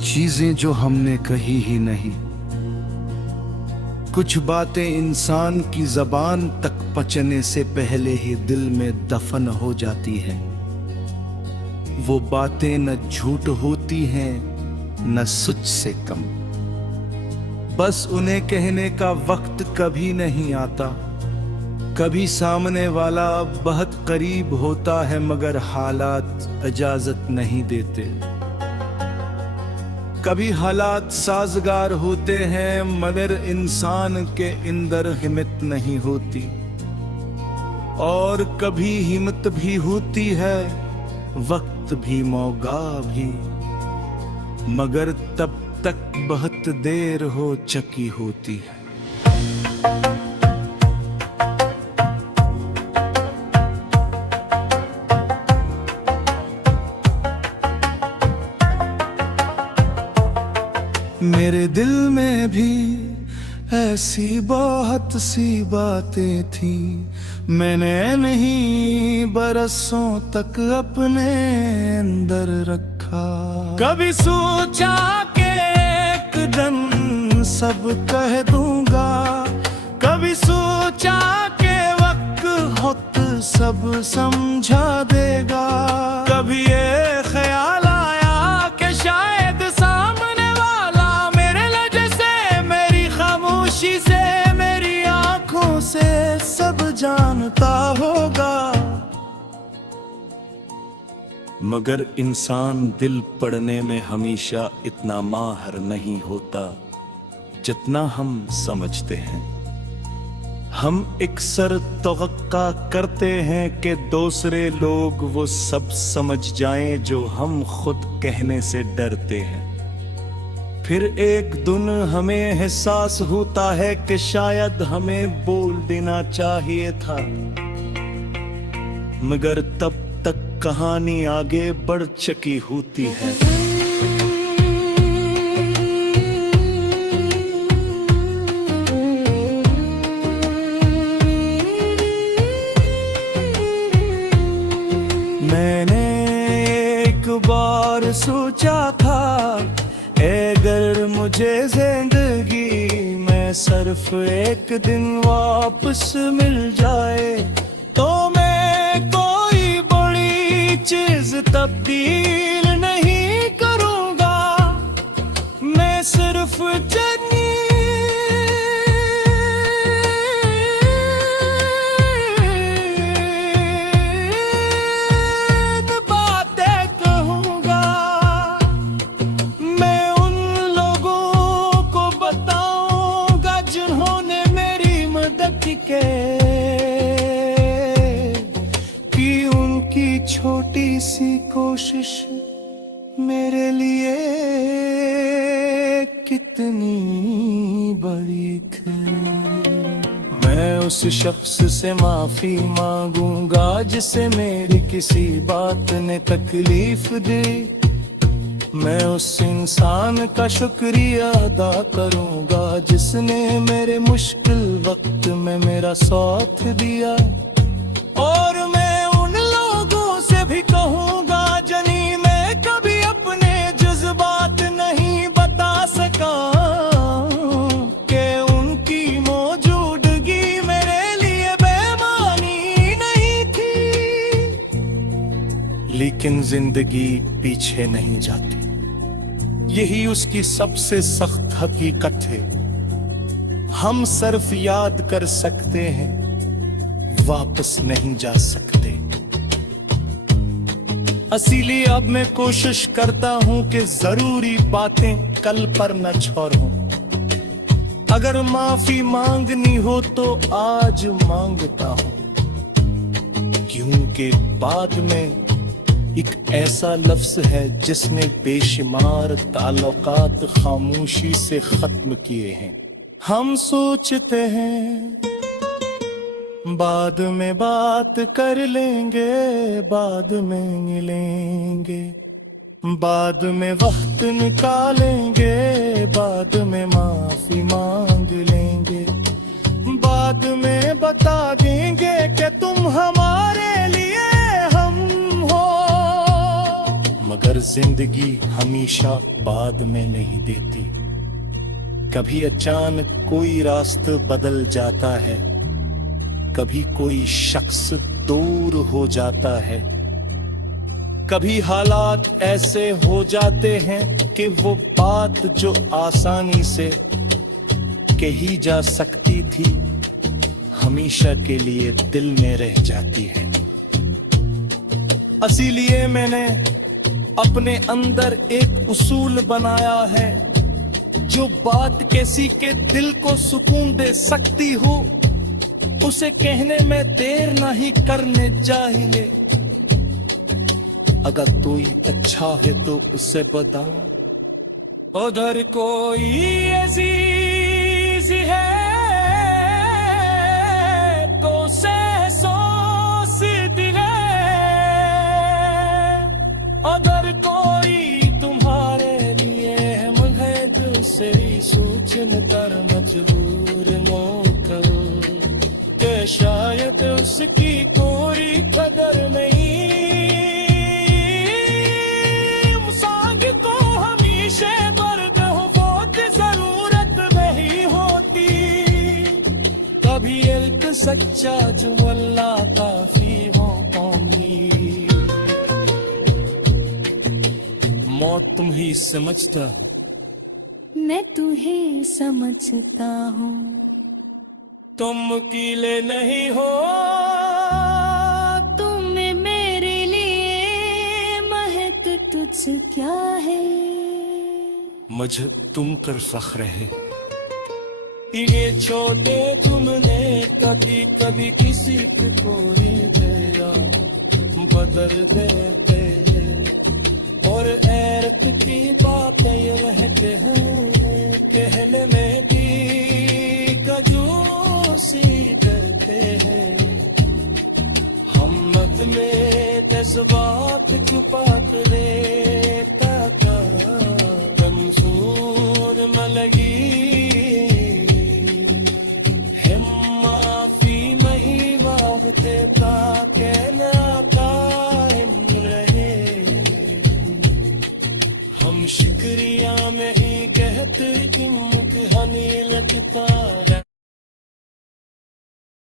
चीजें जो हमने कही ही नहीं, कुछ बातें इंसान की जबान तक पचने से पहले ही दिल में दफन हो जाती है। वो बातें न झूठ होती हैं न सच से कम, बस उन्हें कहने का वक्त कभी नहीं आता। कभी सामने वाला बहुत करीब होता है मगर हालात इजाजत नहीं देते। कभी हालात साजगार होते हैं मगर इंसान के अंदर हिम्मत नहीं होती। और कभी हिम्मत भी होती है, वक्त भी, मौका भी, मगर तब तक बहुत देर हो चुकी होती है। मेरे दिल में भी ऐसी बहुत सी बातें थी, मैंने नहीं बरसों तक अपने अंदर रखा। कभी सोचा कि एक दिन सब कह दूंगा, कभी सोचा कि वक्त खुद सब समझा देगा। कभी ये ख्याल आया कि शायद सामने वाला मेरे लहजे से, मेरी खामोशी से, मेरी आंखों से सब जानता होगा। मगर इंसान दिल पढ़ने में हमेशा इतना माहिर नहीं होता जितना हम समझते हैं। हम अक्सर तवक्का करते हैं कि दूसरे लोग वो सब समझ जाएं जो हम खुद कहने से डरते हैं। फिर एक दिन हमें एहसास होता है कि शायद हमें बोल देना चाहिए था, मगर तब तक कहानी आगे बढ़ चुकी होती है। मैंने एक बार सोचा था, अगर मुझे जिंदगी में सिर्फ एक दिन वापस मिल जाए तो मैं कोई बड़ी चीज तब्दील नहीं करूंगा। मैं सिर्फ कि उनकी छोटी सी कोशिश मेरे लिए कितनी बड़ी थी। मैं उस शख्स से माफी मांगूंगा जिसे मेरी किसी बात ने तकलीफ दी। मैं उस इंसान का शुक्रिया अदा करूंगा जिसने मेरे मुश्किल वक्त में मेरा साथ दिया। और मैं उन लोगों से भी कहूंगा जनी मैं कभी अपने जज्बात नहीं बता सका कि उनकी मौजूदगी मेरे लिए बेमानी नहीं थी। लेकिन जिंदगी पीछे नहीं जाती, यही उसकी सबसे सख्त हकीकत है। हम सिर्फ याद कर सकते हैं, वापस नहीं जा सकते। इसीलिए अब मैं कोशिश करता हूं कि जरूरी बातें कल पर न छोड़ूं। अगर माफी मांगनी हो तो आज मांगता हूं, क्योंकि बाद में एक ऐसा लफ्ज है जिसने बेशुमार ताल्लुकात खामोशी से खत्म किए हैं। हम सोचते हैं बाद में बात कर लेंगे, बाद में मिलेंगे, बाद में वक्त निकालेंगे, बाद में माफी मांग लेंगे, बाद में बता देंगे कि तुम हमारे लिए हम हो। मगर पर जिंदगी हमेशा बाद में नहीं देती। कभी अचानक कोई रास्ता बदल जाता है, कभी कोई शख्स दूर हो जाता है, कभी हालात ऐसे हो जाते हैं कि वो बात जो आसानी से कही जा सकती थी हमेशा के लिए दिल में रह जाती है। इसीलिए मैंने अपने अंदर एक उसूल बनाया है, जो बात किसी के दिल को सुकून दे सकती हो उसे कहने में देर नहीं करने चाहिए। अगर कोई अच्छा है तो उसे बता, उधर कोई अजीज है तो उसे एहसास दिले, अगर कोई तुम्हारे लिए है जो से सोचने पर मजबूर मोकर के शायद उसकी कोई कदर नहीं। सांग को हमेशा दर्द हो बहुत जरूरत नहीं होती, कभी एक सच्चा जो अल्लाह काफी हो पाऊंगी। मौत तुम ही समझता, मैं तुम्हें समझता हूँ, तुम अकेले नहीं हो, तुम मेरे लिए महक तुझ क्या है। मुझे तुम पर फख्र है। ये छोटे तुमने कभी कभी किसी को दिया बदल देते हैं, और ऐरत की बातें ये रहते हैं कहने में भी कंजूसी करते हैं। हम मत में जज्बात छुपा कर